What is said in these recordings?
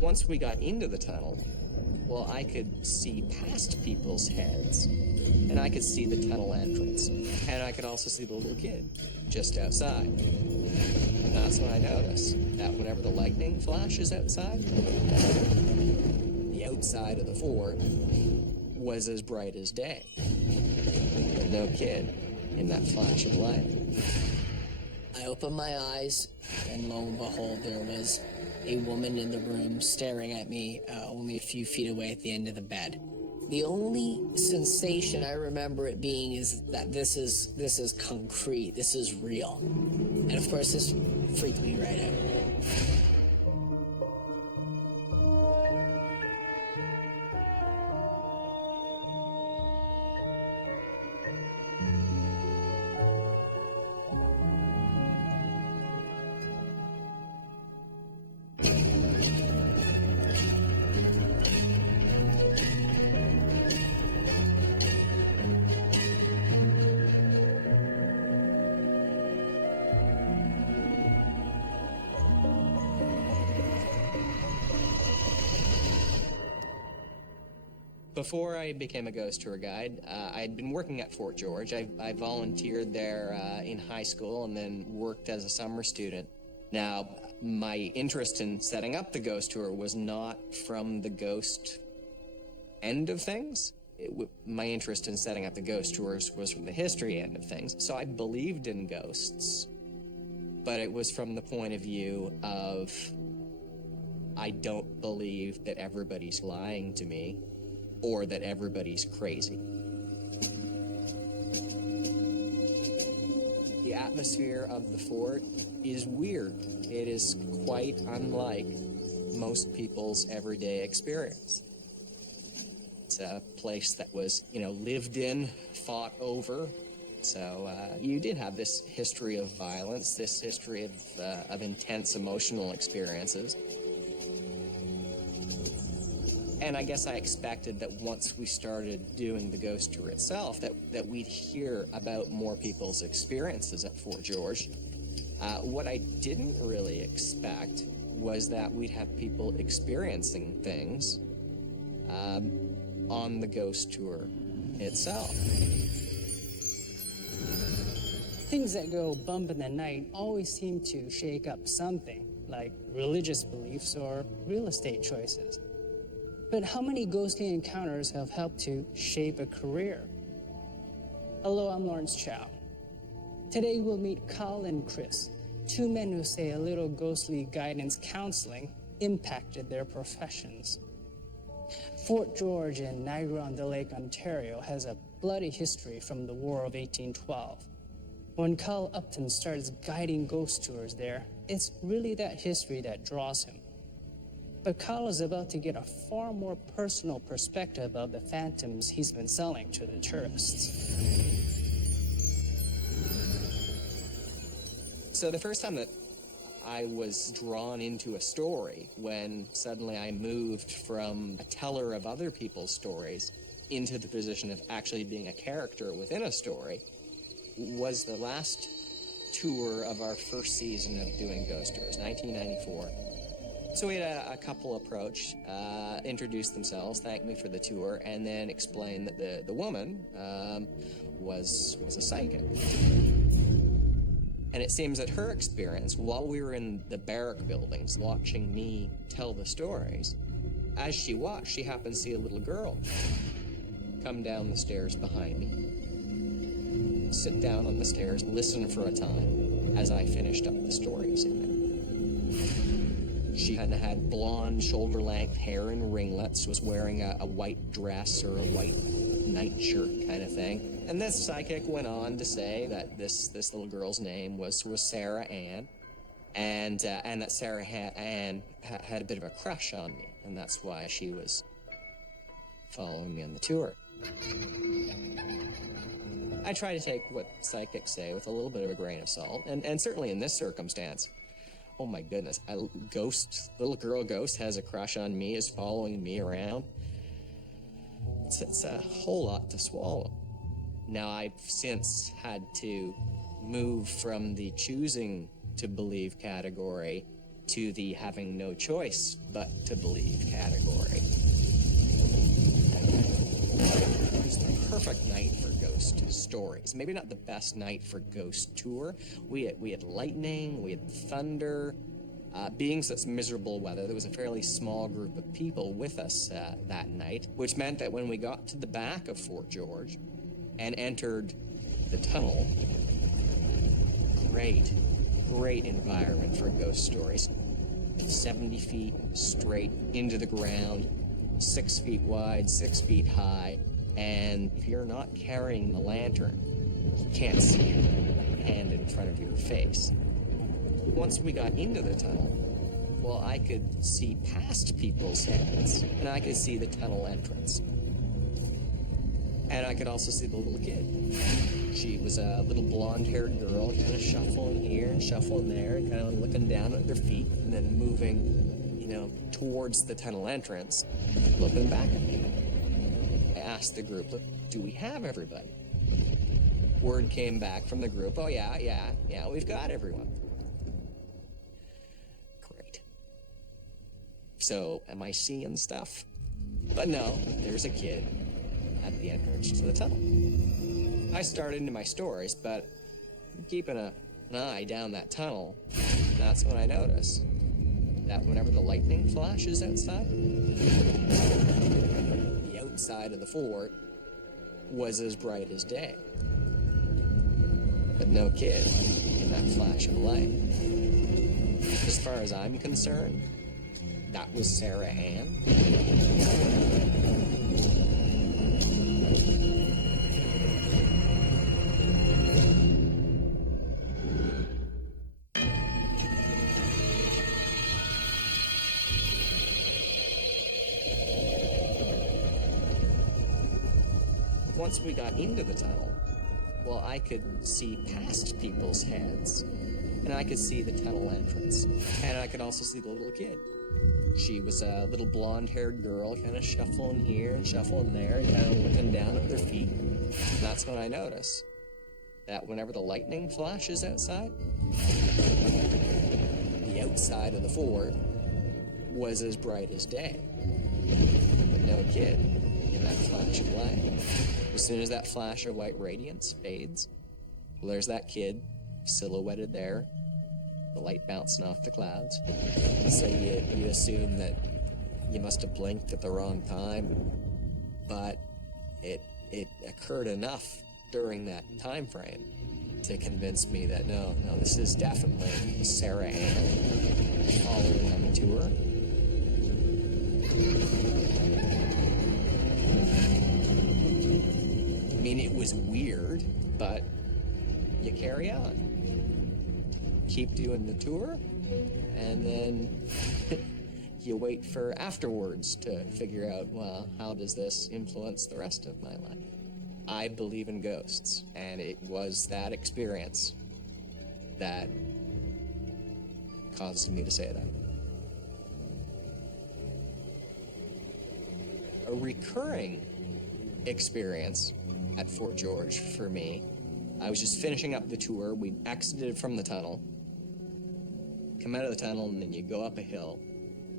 Once we got into the tunnel, well, I could see past people's heads, and I could see the tunnel entrance, and I could also see the little kid just outside. And that's when I noticed that whenever the lightning flashes outside, the outside of the fort was as bright as day, with no kid in that flash of light. I opened my eyes, and lo and behold, there was a woman in the room staring at me only a few feet away at the end of the bed. The only sensation I remember it being is that this is concrete, this is real. And of course, this freaked me right out. Before I became a ghost tour guide, I had been working at Fort George. I volunteered there in high school and then worked as a summer student. Now, my interest in setting up the ghost tour was not from the ghost end of things. My interest in setting up the ghost tours was from the history end of things. So I believed in ghosts, but it was from the point of view of, I don't believe that everybody's lying to me, or that everybody's crazy. The atmosphere of the fort is weird. It is quite unlike most people's everyday experience. It's a place that was, lived in, fought over. So you did have this history of violence, this history of intense emotional experiences. And I guess I expected that once we started doing the ghost tour itself, that we'd hear about more people's experiences at Fort George. What I didn't really expect was that we'd have people experiencing things on the ghost tour itself. Things that go bump in the night always seem to shake up something, like religious beliefs or real estate choices. But how many ghostly encounters have helped to shape a career? Hello, I'm Lawrence Chow. Today we'll meet Carl and Chris, two men who say a little ghostly guidance counseling impacted their professions. Fort George in Niagara-on-the-Lake, Ontario has a bloody history from the War of 1812. When Carl Upton starts guiding ghost tours there, it's really that history that draws him. But Carl is about to get a far more personal perspective of the phantoms he's been selling to the tourists. So the first time that I was drawn into a story, when suddenly I moved from a teller of other people's stories into the position of actually being a character within a story, was the last tour of our first season of doing ghost tours, 1994. So we had a couple approach, introduce themselves, thank me for the tour, and then explain that the woman was a psychic. And it seems that her experience, while we were in the barrack buildings watching me tell the stories, as she watched, she happened to see a little girl come down the stairs behind me, sit down on the stairs, listen for a time as I finished up the stories in there. She kind of had blonde, shoulder-length hair and ringlets, was wearing a white dress or a white nightshirt kind of thing. And this psychic went on to say that this little girl's name was Sarah Ann, and that Sarah Ann had a bit of a crush on me, and that's why she was following me on the tour. I try to take what psychics say with a little bit of a grain of salt, and certainly in this circumstance, oh my goodness, little girl ghost has a crush on me, is following me around. It's a whole lot to swallow. Now, I've since had to move from the choosing to believe category to the having no choice but to believe category. It was the perfect night for ghost stories. Maybe not the best night for ghost tour. We had lightning, we had thunder. Being such miserable weather, there was a fairly small group of people with us that night, which meant that when we got to the back of Fort George and entered the tunnel, great environment for ghost stories. 70 feet straight into the ground, 6 feet wide, 6 feet high, and if you're not carrying the lantern, you can't see your hand in front of your face. Once we got into the tunnel, well, I could see past people's heads, and I could see the tunnel entrance. And I could also see the little kid. She was a little blonde-haired girl, kind of shuffling here and shuffling there, and kind of looking down at their feet, and then moving, towards the tunnel entrance, looking back at me. I asked the group, "Look, do we have everybody?" Word came back from the group, "Oh, yeah, we've got everyone." Great. So, am I seeing stuff? But no, there's a kid at the entrance to the tunnel. I start into my stories, but I'm keeping an eye down that tunnel. That's when I notice that whenever the lightning flashes outside, the outside of the fort was as bright as day. But no kid in that flash of light. As far as I'm concerned, that was Sarah Ann. Once we got into the tunnel, well, I could see past people's heads, and I could see the tunnel entrance, and I could also see the little kid. She was a little blonde-haired girl, kind of shuffling here and shuffling there, and kind of looking down at their feet. And that's when I noticed that whenever the lightning flashes outside, the outside of the fort was as bright as day, but no kid in that flash of light. As soon as that flash of white radiance fades, well, there's that kid silhouetted there, the light bouncing off the clouds. So you assume that you must have blinked at the wrong time, but it occurred enough during that time frame to convince me that no, this is definitely Sarah Ann following on the tour. I mean, it was weird, but you carry on. Keep doing the tour, and then you wait for afterwards to figure out, well, how does this influence the rest of my life? I believe in ghosts, and it was that experience that caused me to say that. A recurring experience at Fort George for me, I was just finishing up the tour. We exited from the tunnel, come out of the tunnel, and then you go up a hill,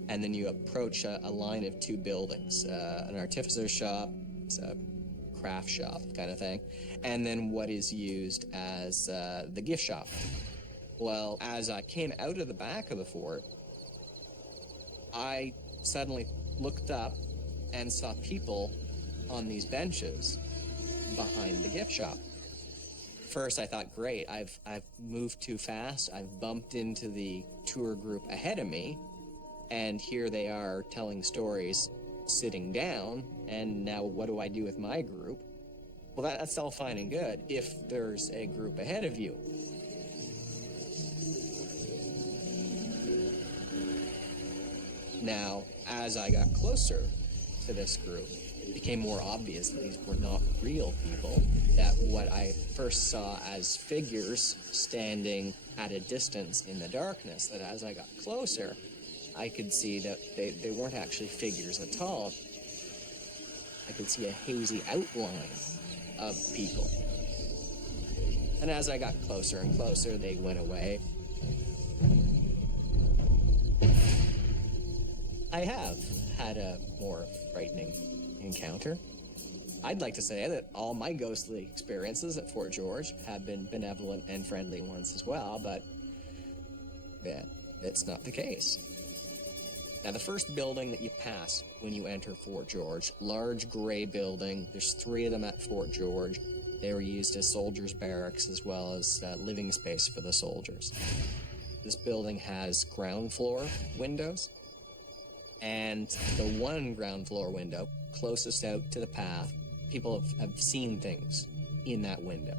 and then you approach a line of two buildings, an artificer's shop, it's a craft shop kind of thing, and then what is used as the gift shop. Well, as I came out of the back of the fort, I suddenly looked up and saw people on these benches behind the gift shop. First, I thought, great, I've moved too fast. I've bumped into the tour group ahead of me, and here they are telling stories, sitting down, and now what do I do with my group? Well, that's all fine and good if there's a group ahead of you. Now, as I got closer to this group, it became more obvious that these were not real people, that what I first saw as figures standing at a distance in the darkness, that as I got closer, I could see that they weren't actually figures at all. I could see a hazy outline of people. And as I got closer and closer, they went away. I have had a more frightening encounter. I'd like to say that all my ghostly experiences at Fort George have been benevolent and friendly ones as well, but yeah, it's not the case. Now, the first building that you pass when you enter Fort George, large gray building, there's 3 of them at Fort George. They were used as soldiers' barracks as well as living space for the soldiers. This building has ground floor windows, and the one ground floor window closest out to the path, people have seen things in that window.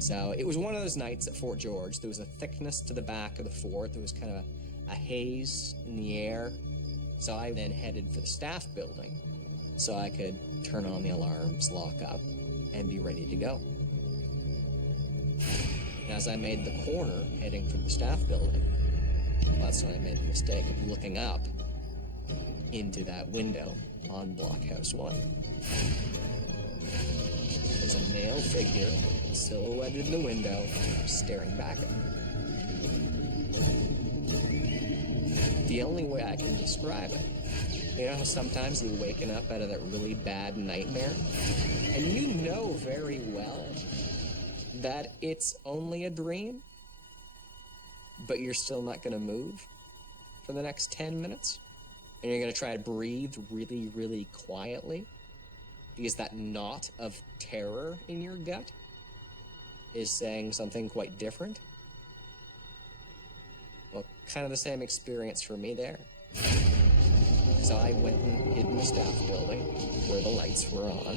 So it was one of those nights at Fort George. There was a thickness to the back of the fort. There was kind of a haze in the air. So I then headed for the staff building so I could turn on the alarms, lock up, and be ready to go. And as I made the corner heading for the staff building, that's when I made the mistake of looking up into that window on Blockhouse 1. There's a male figure silhouetted in the window, staring back at me. The only way I can describe it, you know how sometimes you're waking up out of that really bad nightmare, and you know very well that it's only a dream, but you're still not going to move for the next 10 minutes, and you're going to try to breathe really, really quietly, because that knot of terror in your gut is saying something quite different. Well, kind of the same experience for me there. So I went and hid in the staff building where the lights were on,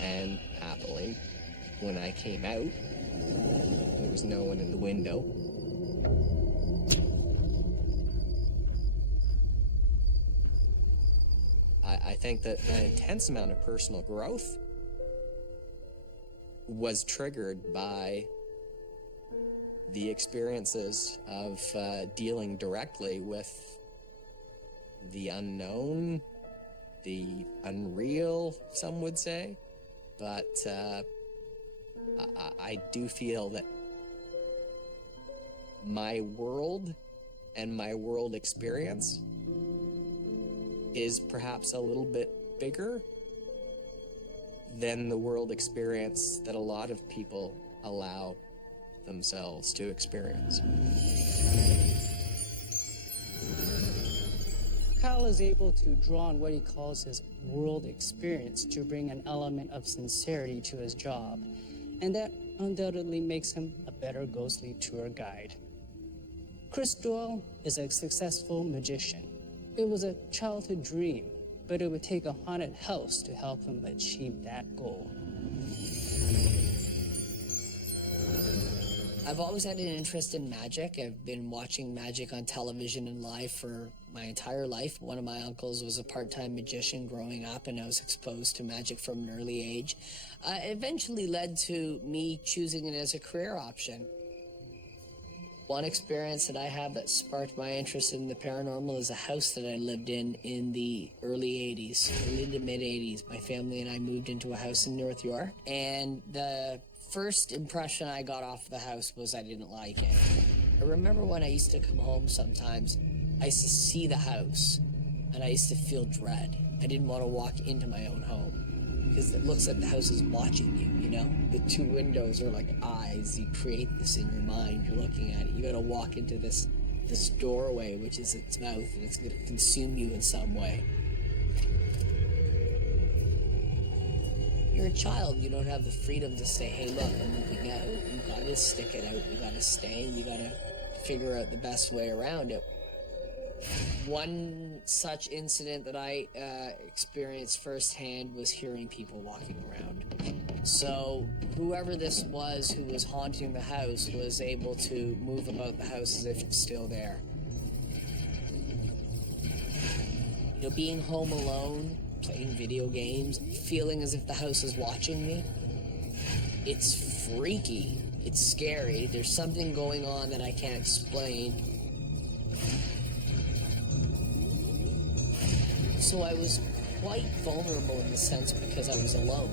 and happily, when I came out, there was no one in the window. I think that an intense amount of personal growth was triggered by the experiences of dealing directly with the unknown, the unreal, some would say. But I do feel that my world and my world experience is perhaps a little bit bigger than the world experience that a lot of people allow themselves to experience. Kyle is able to draw on what he calls his world experience to bring an element of sincerity to his job, and that undoubtedly makes him a better ghostly tour guide. Chris Doyle is a successful magician. It was a childhood dream, but it would take a haunted house to help him achieve that goal. I've always had an interest in magic. I've been watching magic on television and live for my entire life. One of my uncles was a part-time magician growing up, and I was exposed to magic from an early age. It eventually led to me choosing it as a career option. One experience that I have that sparked my interest in the paranormal is a house that I lived in the early 80s, early to mid 80s. My family and I moved into a house in North York, and the first impression I got off the house was I didn't like it. I remember when I used to come home sometimes, I used to see the house, and I used to feel dread. I didn't want to walk into my own home, because it looks like the house is watching you, you know? The 2 windows are like eyes. You create this in your mind. You're looking at it. You gotta walk into this doorway, which is its mouth, and it's gonna consume you in some way. You're a child. You don't have the freedom to say, hey, look, I'm moving out. You gotta stick it out. You gotta stay. You gotta figure out the best way around it. One such incident that I experienced firsthand was hearing people walking around. So whoever this was who was haunting the house was able to move about the house as if it's still there. You know, being home alone, playing video games, feeling as if the house is watching me, it's freaky, it's scary, there's something going on that I can't explain. So I was quite vulnerable in the sense because I was alone.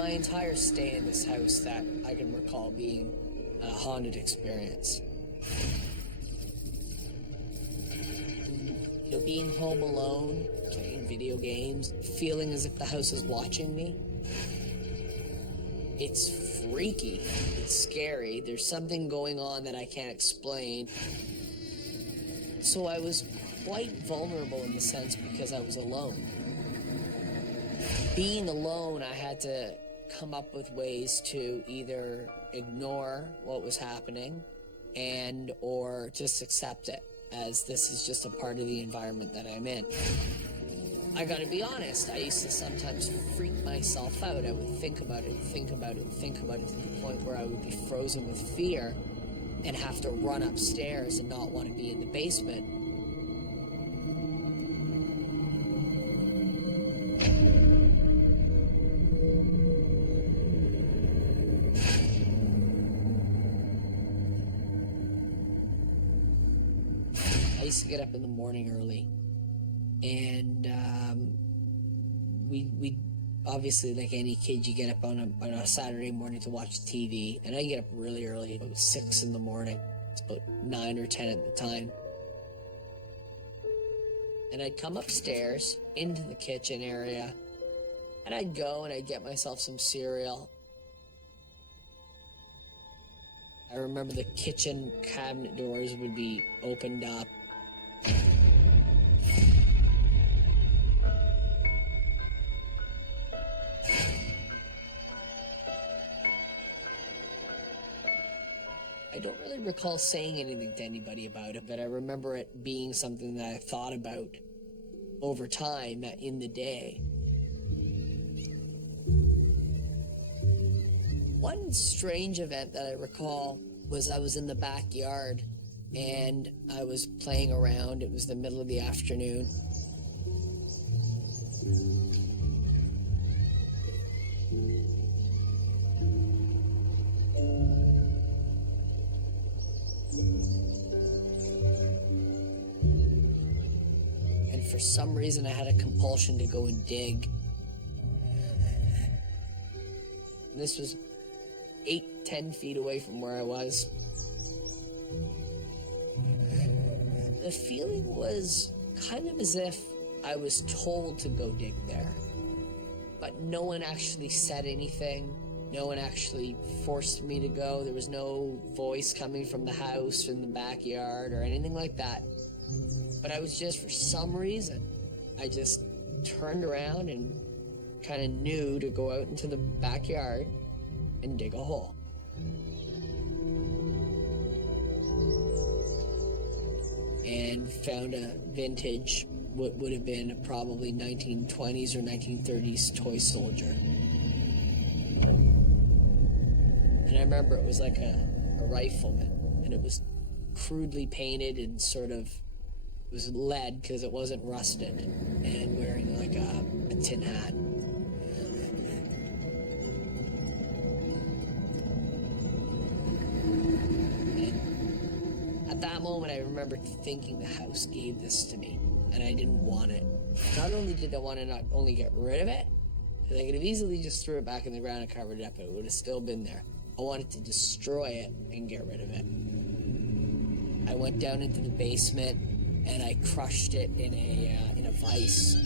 my entire stay in this house that I can recall being a haunted experience. You know, being home alone, playing video games, feeling as if the house is watching me. It's freaky. It's scary. There's something going on that I can't explain. So I was quite vulnerable in the sense because I was alone. Being alone, I had to come up with ways to either ignore what was happening and or just accept it, as this is just a part of the environment that I'm in. I gotta be honest, I used to sometimes freak myself out. I would think about it, think about it, think about it to the point where I would be frozen with fear and have to run upstairs and not want to be in the basement. I used to get up in the morning early, and we obviously, like any kid, you get up on a Saturday morning to watch TV, and I get up really early, about 6 in the morning. It's about 9 or 10 at the time. And I'd come upstairs into the kitchen area, and I'd go and I'd get myself some cereal. I remember the kitchen cabinet doors would be opened up. I don't really recall saying anything to anybody about it, but I remember it being something that I thought about over time in the day. One strange event that I recall was I was in the backyard and I was playing around. It was the middle of the afternoon. And for some reason I had a compulsion to go and dig. And this was 8-10 feet away from where I was. The feeling was kind of as if I was told to go dig there, but no one actually said anything. No one actually forced me to go. There was no voice coming from the house in the backyard or anything like that. But I was just, for some reason, I just turned around and kind of knew to go out into the backyard and dig a hole. And found a vintage, what would have been a probably 1920s or 1930s toy soldier. And I remember it was like a rifleman, and it was crudely painted and sort of, it was lead because it wasn't rusted, and wearing like a tin hat. At that moment, I remember thinking the house gave this to me, and I didn't want it. Not only did I want to not only get rid of it, because I could have easily just threw it back in the ground and covered it up, and it would have still been there. I wanted to destroy it and get rid of it. I went down into the basement, and I crushed it in a vise.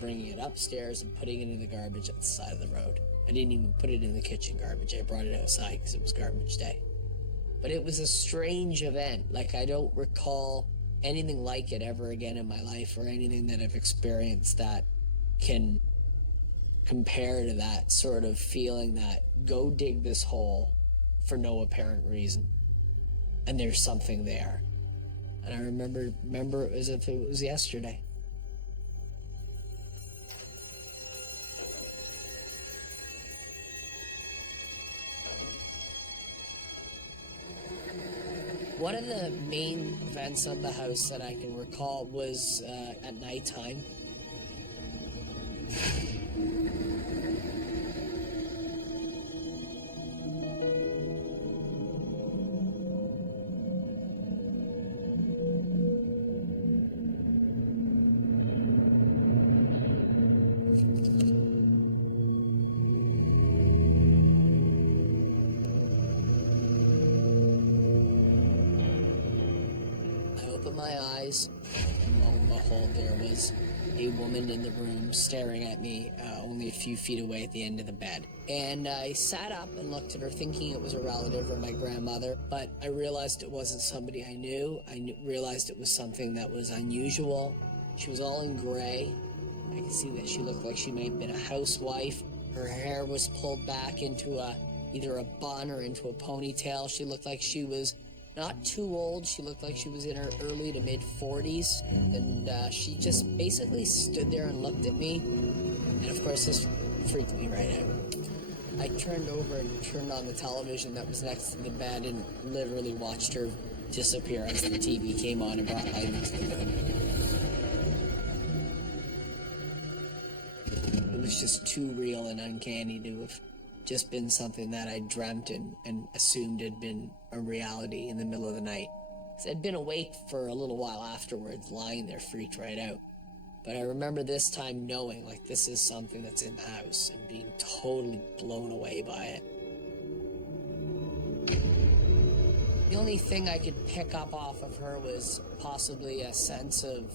Bringing it upstairs and putting it in the garbage at the side of the road. I didn't even put it in the kitchen garbage. I brought it outside because it was garbage day. But it was a strange event. Like, I don't recall anything like it ever again in my life, or anything that I've experienced that can compare to that sort of feeling that go dig this hole for no apparent reason, and there's something there. And I remember it as if it was yesterday. One of the main events of the house that I can recall was at nighttime. opened my eyes, and lo and behold, there was a woman in the room staring at me only a few feet away at the end of the bed. And I sat up and looked at her thinking it was a relative or my grandmother, but I realized it wasn't somebody I knew. Realized it was something that was unusual. She was all in gray. I could see that she looked like she may have been a housewife. Her hair was pulled back into either a bun or into a ponytail. She looked like she was not too old. She looked like she was in her early to mid 40s. And she just basically stood there and looked at me. And of course, this freaked me right out. I turned over and turned on the television that was next to the bed and literally watched her disappear as the TV came on and brought light into the room. It was just too real and uncanny to have just been something that I dreamt and assumed had been a reality in the middle of the night. So I'd been awake for a little while afterwards, lying there freaked right out. But I remember this time knowing, like, this is something that's in the house and being totally blown away by it. The only thing I could pick up off of her was possibly a sense of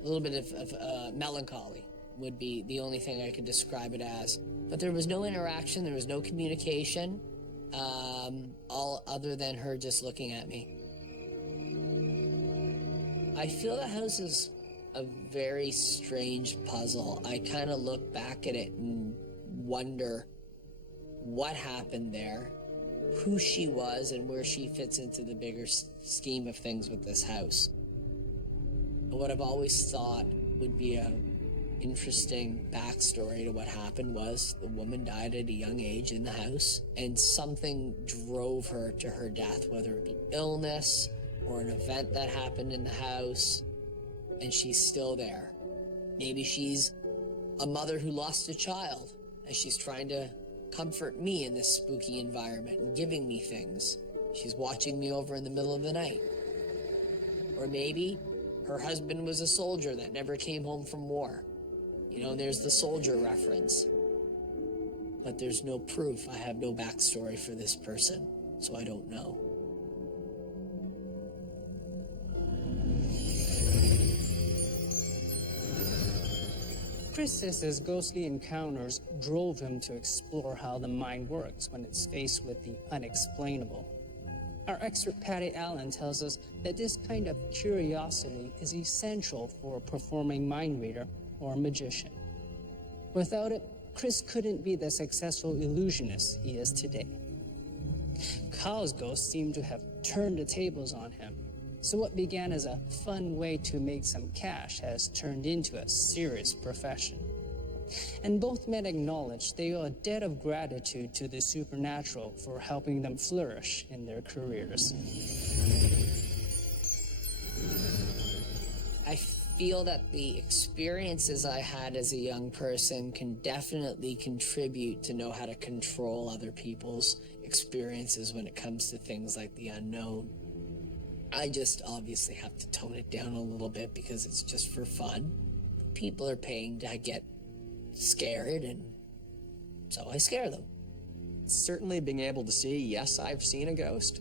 a little bit of melancholy would be the only thing I could describe it as. But there was no interaction, there was no communication, all other than her just looking at me. I feel the house is a very strange puzzle. I kind of look back at it and wonder what happened there, who she was, and where she fits into the bigger scheme of things with this house. What I've always thought would be a interesting backstory to what happened was the woman died at a young age in the house, and something drove her to her death, whether it be illness or an event that happened in the house, and she's still there. Maybe she's a mother who lost a child, and she's trying to comfort me in this spooky environment and giving me things. She's watching me over in the middle of the night. Or maybe her husband was a soldier that never came home from war. You know, there's the soldier reference. But there's no proof. I have no backstory for this person, so I don't know. Chris says his ghostly encounters drove him to explore how the mind works when it's faced with the unexplainable. Our expert Patty Allen tells us that this kind of curiosity is essential for a performing mind reader or magician. Without it, Chris couldn't be the successful illusionist he is today. Kyle's ghost seemed to have turned the tables on him, so what began as a fun way to make some cash has turned into a serious profession. And both men acknowledge they owe a debt of gratitude to the supernatural for helping them flourish in their careers. I feel that the experiences I had as a young person can definitely contribute to know how to control other people's experiences when it comes to things like the unknown. I just obviously have to tone it down a little bit because it's just for fun. People are paying to get scared, and so I scare them. Certainly being able to see, yes, I've seen a ghost,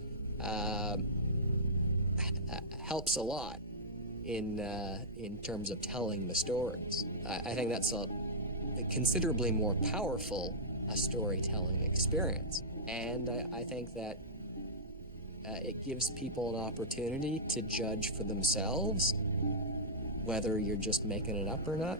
helps a lot in terms of telling the stories. I think that's a considerably more powerful a storytelling experience. And I think that it gives people an opportunity to judge for themselves whether you're just making it up or not.